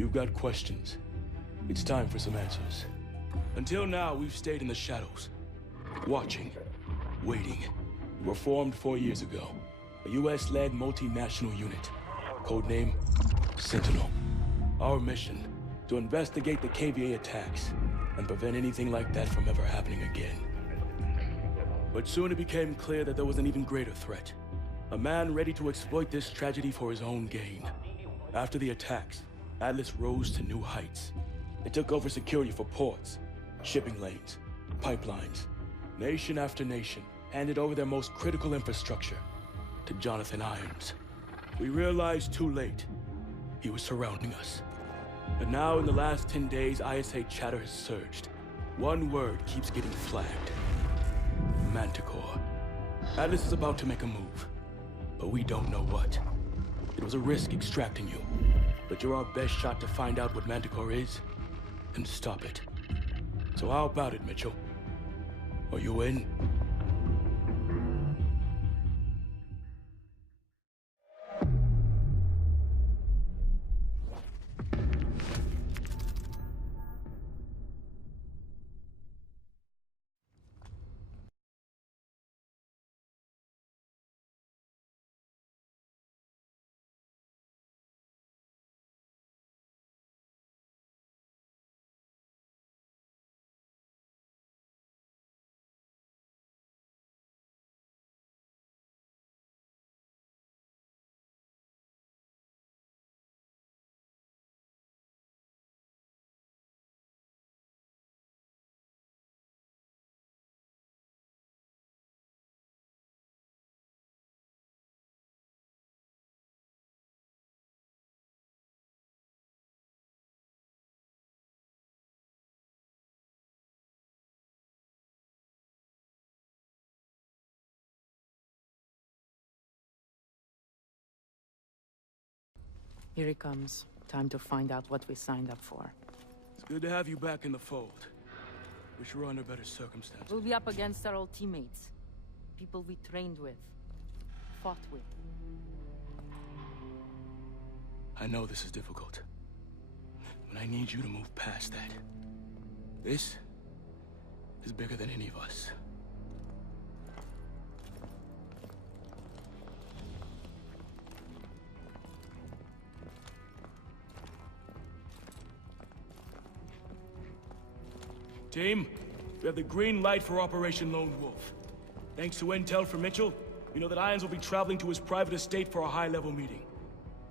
You've got questions. It's time for some answers. Until now, we've stayed in the shadows. Watching. Waiting. We were formed 4 years ago. A US-led multinational unit. Codename Sentinel. Our mission, to investigate the KVA attacks and prevent anything like that from ever happening again. But soon it became clear that there was an even greater threat. A man ready to exploit this tragedy for his own gain. After the attacks, Atlas rose to new heights. It took over security for ports, shipping lanes, pipelines. Nation after nation handed over their most critical infrastructure to Jonathan Irons. We realized too late he was surrounding us. But now in the last 10 days, ISA chatter has surged. One word keeps getting flagged. Manticore. Atlas is about to make a move, but we don't know what. It was a risk extracting you, but you're our best shot to find out what Manticore is and stop it. So how about it, Mitchell? Are you in? Here he comes. Time to find out what we signed up for. It's good to have you back in the fold. Wish we were under better circumstances. We'll be up against our old teammates. People we trained with. Fought with. I know this is difficult, but I need you to move past that. This is bigger than any of us. Team, we have the green light for Operation Lone Wolf. Thanks to intel from Mitchell, we know that Irons will be traveling to his private estate for a high-level meeting.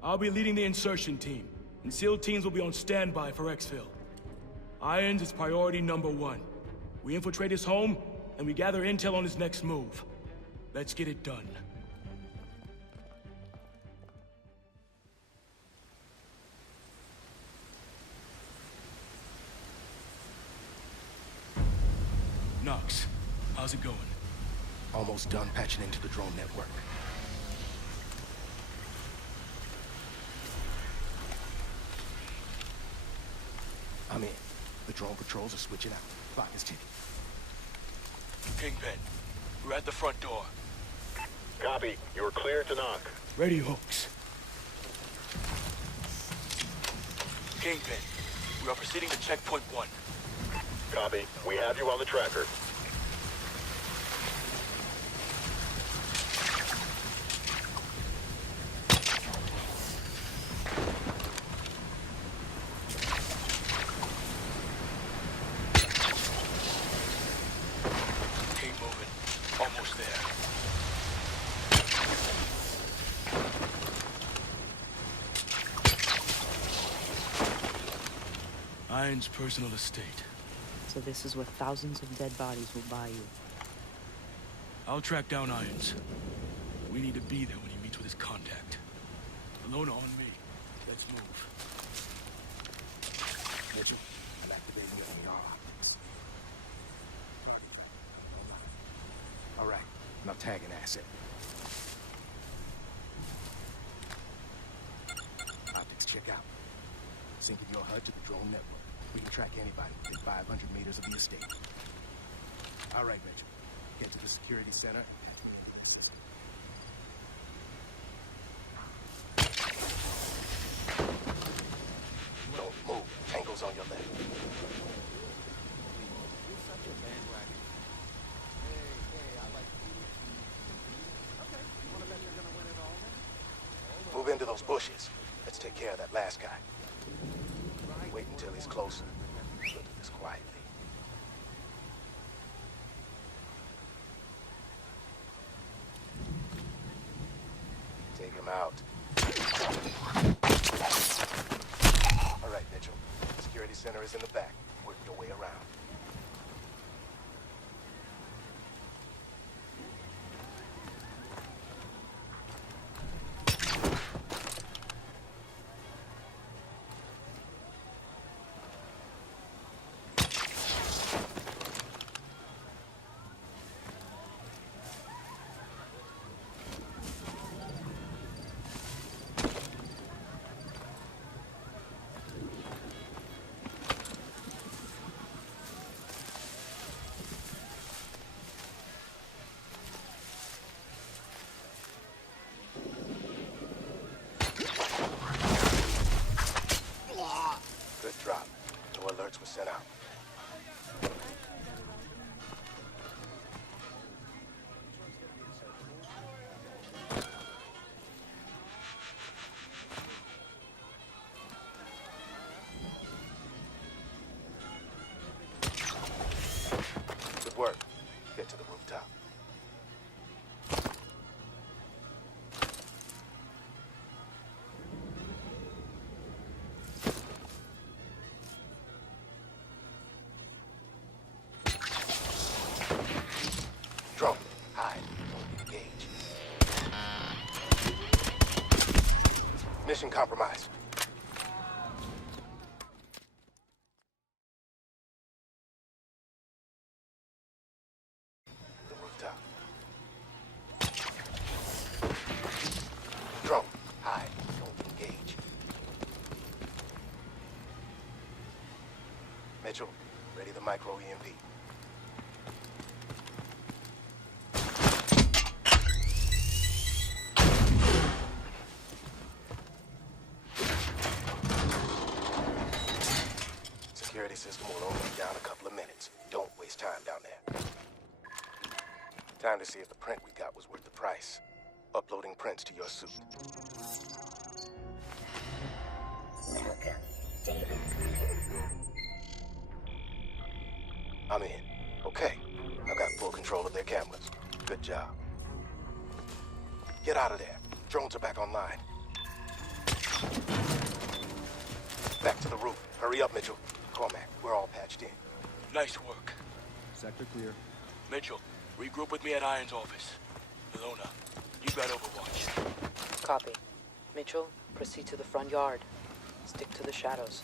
I'll be leading the insertion team, and SEAL teams will be on standby for exfil. Irons is priority #1. We infiltrate his home, and we gather intel on his next move. Let's get it done. Knox, how's it going? Almost done patching into the drone network. I'm in. The drone patrols are switching out. Clock is ticking. Kingpin, we're at the front door. Copy. You're clear to knock. Ready, Hooks. Kingpin, we are proceeding to checkpoint 1. Copy. We have you on the tracker. Keep moving. Almost there. Irons' personal estate. So this is what thousands of dead bodies will buy you. I'll track down Irons. We need to be there when he meets with his contact. Alona on me. Let's move. Mitchell, I'm activating the AR optics. All right, now tag an asset. Optics check out. Syncing your HUD to the drone network. We can track anybody within 500 meters of the estate. All right, Mitchell. Get to the security center. those bushes. Let's take care of that last guy. Wait until he's closer. We'll do this quietly. Take him out. All right, Mitchell. The security center is in the back. Work your way around. Good drop. No alerts were sent out. Good work. Get to the rooftop. Drone, hide. Engage. Mission compromised. The rooftop. Drone, hide. Don't engage. Mitchell, ready the micro EMP. Security system will only be down a couple of minutes. Don't waste time down there. Time to see if the print we got was worth the price. Uploading prints to your suit. I'm in. Okay. I've got full control of their cameras. Good job. Get out of there. Drones are back online. Back to the roof. Hurry up, Mitchell. Cormac, we're all patched in. Nice work. Sector clear. Mitchell, regroup with me at Iron's office. Ilona, you got Overwatch. Copy. Mitchell, proceed to the front yard. Stick to the shadows.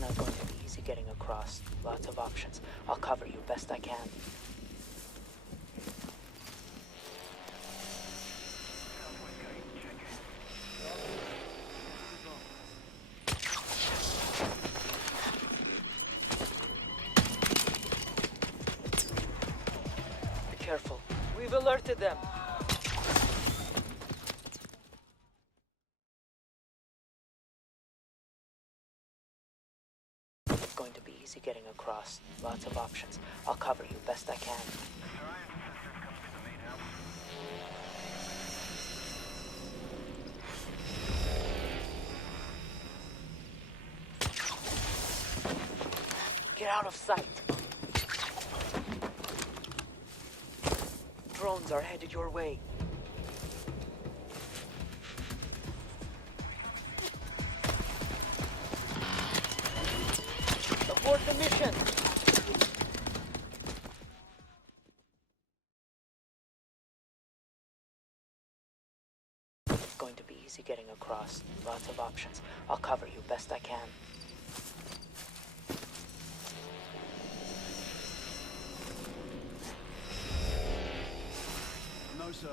Not going to be easy getting across. Lots of options. I'll cover you best I can. Be careful. We've alerted them. Going to be easy getting across. Lots of options. I'll cover you best I can. Get out of sight. Drones are headed your way. Abort the mission! Going to be easy getting across. Lots of options. I'll cover you best I can. No, sir.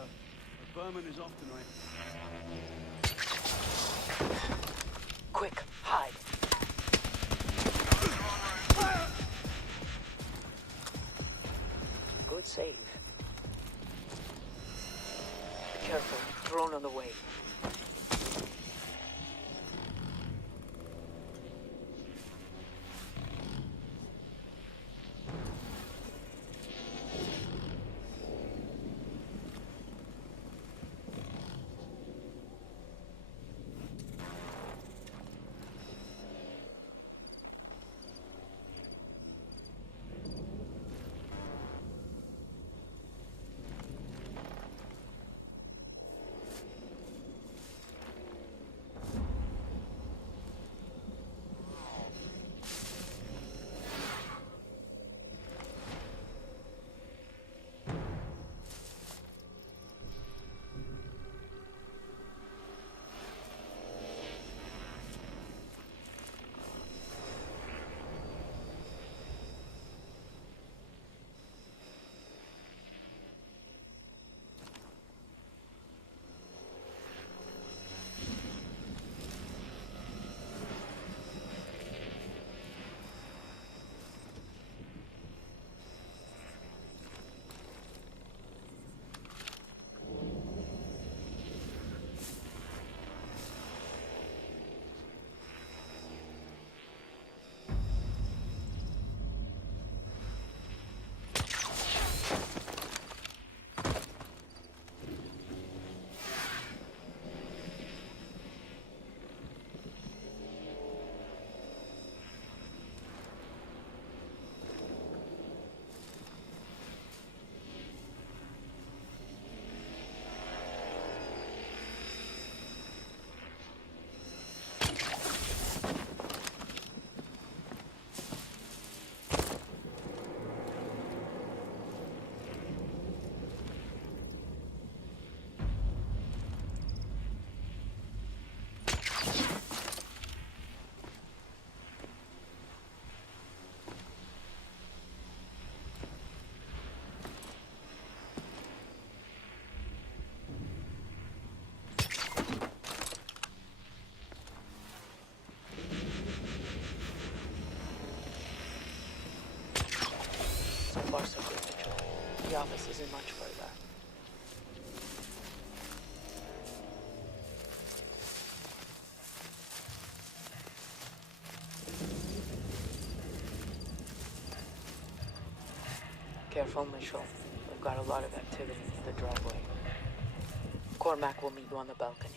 Berman is off tonight. Quick, hide. safe. Be careful. Drone on the way. So far, so good, Mitchell. The office isn't much further. Careful, Mitchell. We've got a lot of activity in the driveway. Cormac will meet you on the balcony.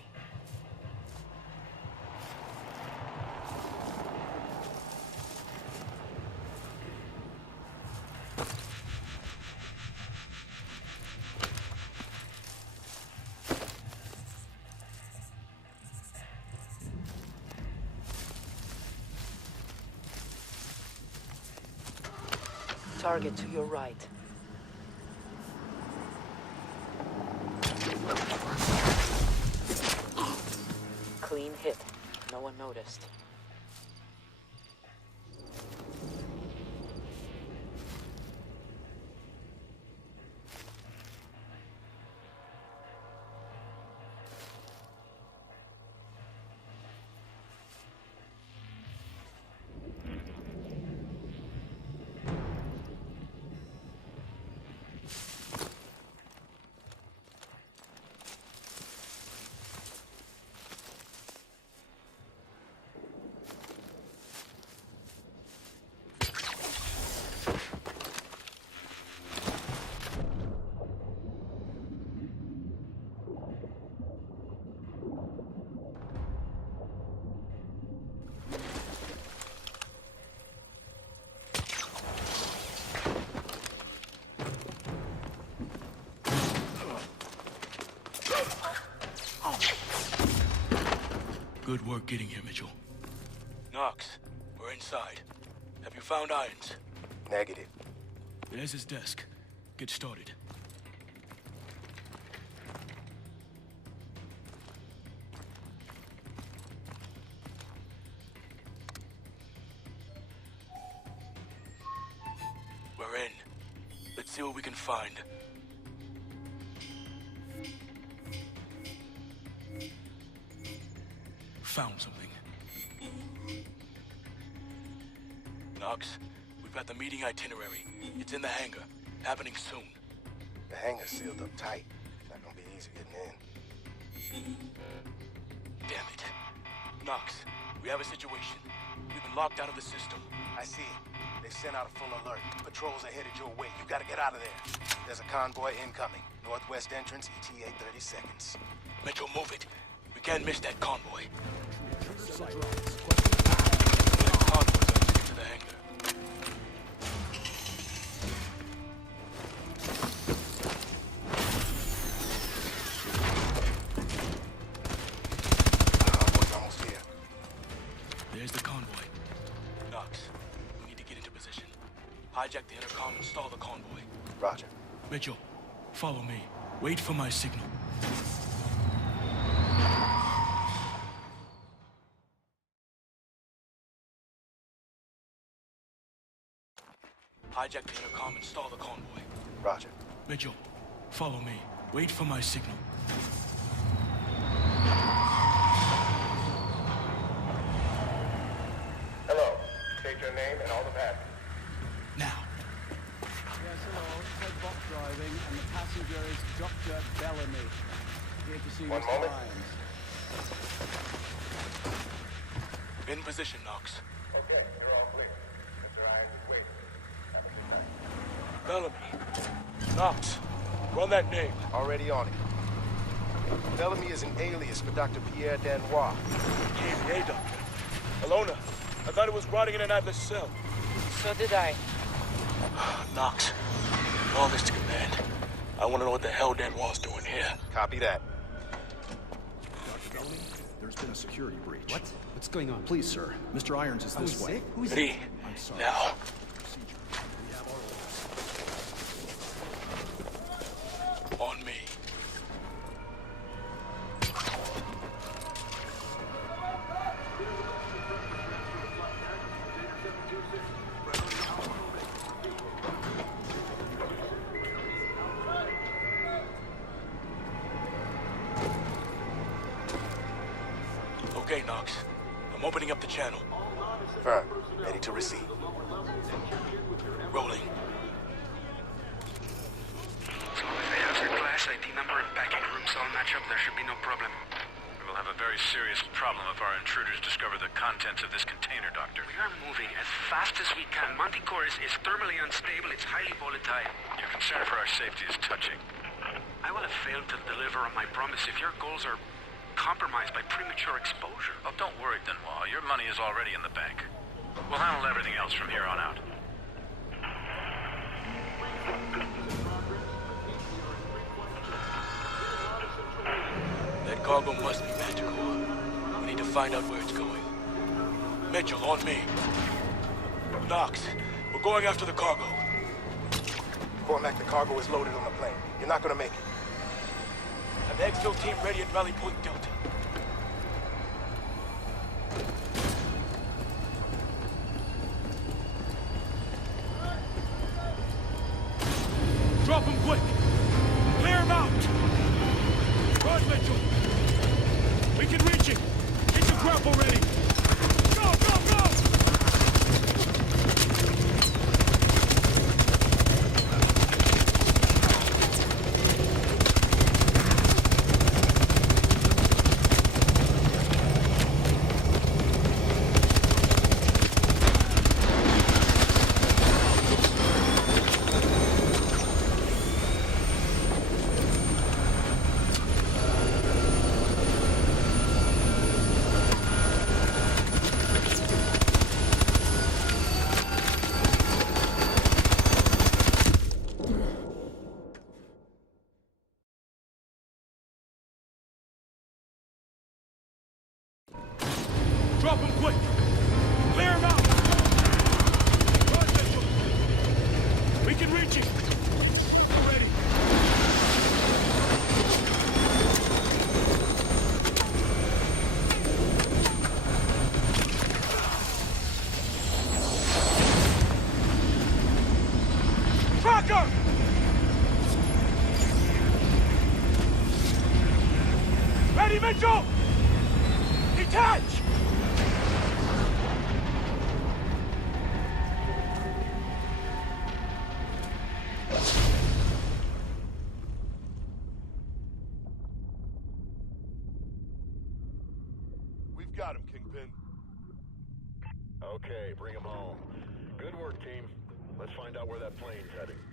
Target to your right. Clean hit. No one noticed. Good work getting here, Mitchell. Knox, we're inside. Have you found Irons? Negative. There's his desk. Get started. We're in. Let's see what we can find. Found something. Knox, we've got the meeting itinerary. It's in the hangar. Happening soon. The hangar's sealed up tight. Not gonna be easy getting in. Damn it. Knox, we have a situation. We've been locked out of the system. I see it. They've sent out a full alert. Patrols are headed your way. You gotta get out of there. There's a convoy incoming. Northwest entrance, ETA 30 seconds. Mitchell, move it. We can't miss that convoy. That convoy's our ticket to the hangar. Convoy's almost here. There's the convoy. Knox, we need to get into position. Hijack the intercom and stall the convoy. Roger. Mitchell, follow me. Wait for my signal. Hijack the intercom and stall the convoy. Roger. Mitchell, follow me. Wait for my signal. Hello. State your name and all the passengers. Now. Yes, hello. Xbox driving, and the passenger is Dr. Bellamy. Here to see One Mr. moment. Irons. In position, Knox. Okay, you're all clear. Mr. Irons is waiting. Have a good night. Bellamy. Knox. Run that name. Already on it. Bellamy is an alias for Dr. Pierre Danois. KVA doctor. Alona, I thought it was rotting in an Atlas cell. So did I. Knox, all this to command. I want to know what the hell Danois doing here. Copy that. Dr. Bellamy, there's been a security breach. What? What's going on? Please, sir. Mr. Irons is this way. Who's Me. I'm sorry. Now. Procedure. We have our orders. On me. Okay, Knox. I'm opening up the channel. Firm. Ready to receive. Rolling. So if they have their class ID number and packing rooms all match up, there should be no problem. We will have a very serious problem if our intruders discover the contents of this container, Doctor. We are moving as fast as we can. Manticore is thermally unstable. It's highly volatile. Your concern for our safety is touching. I will have failed to deliver on my promise if your goals are compromised by premature exposure. Oh, don't worry, Danois. Your money is already in the bank. We'll handle everything else from here on out. That cargo must be Manticore. We need to find out where it's going. Mitchell, on me. Knox, we're going after the cargo. Cormac, the cargo is loaded on the plane. You're not gonna make it. Have the exfil team ready at Rally Point Delta. Drop him quick! Clear him out! Run, Mitchell! We can reach him! Get your grapple ready! Go, go, go! Drop him quick! Clear him out! Run, Mitchell! We can reach him! Ready! Tracker! Ready, Mitchell! Detach! Okay, bring him home. Good work, team. Let's find out where that plane's heading.